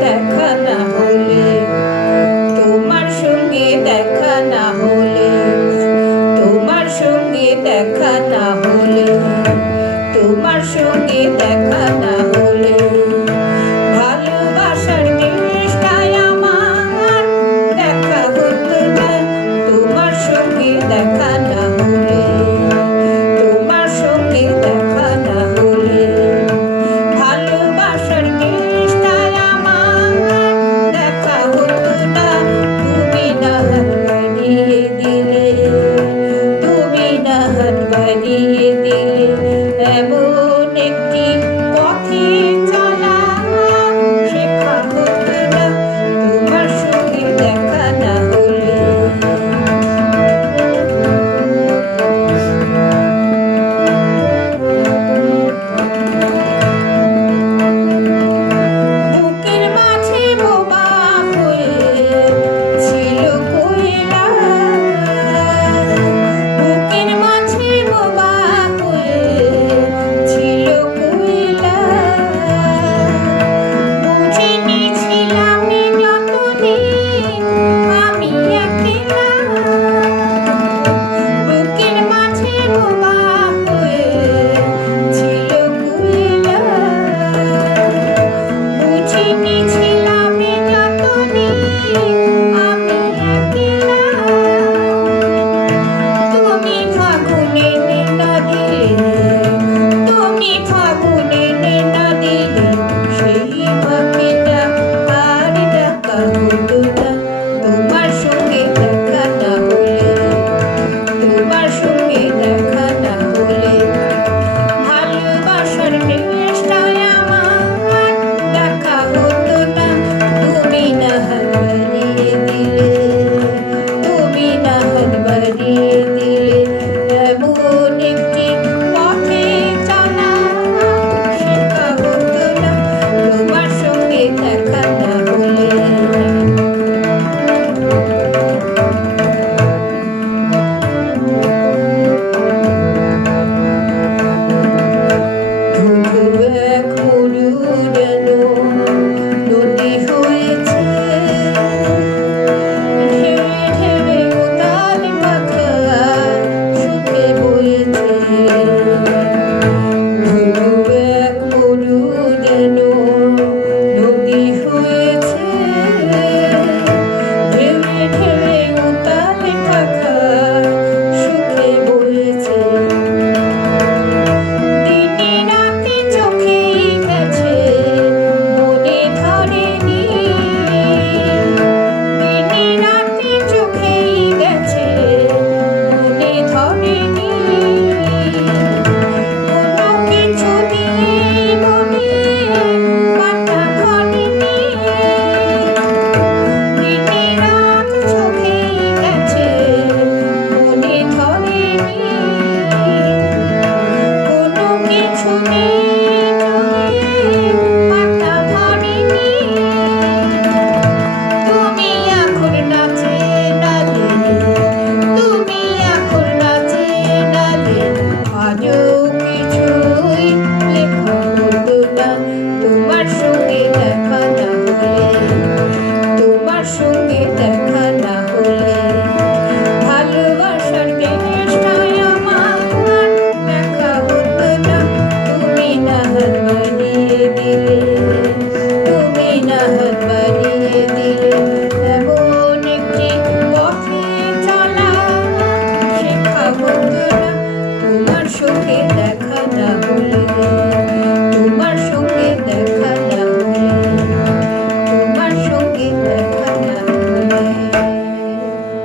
that color. এমন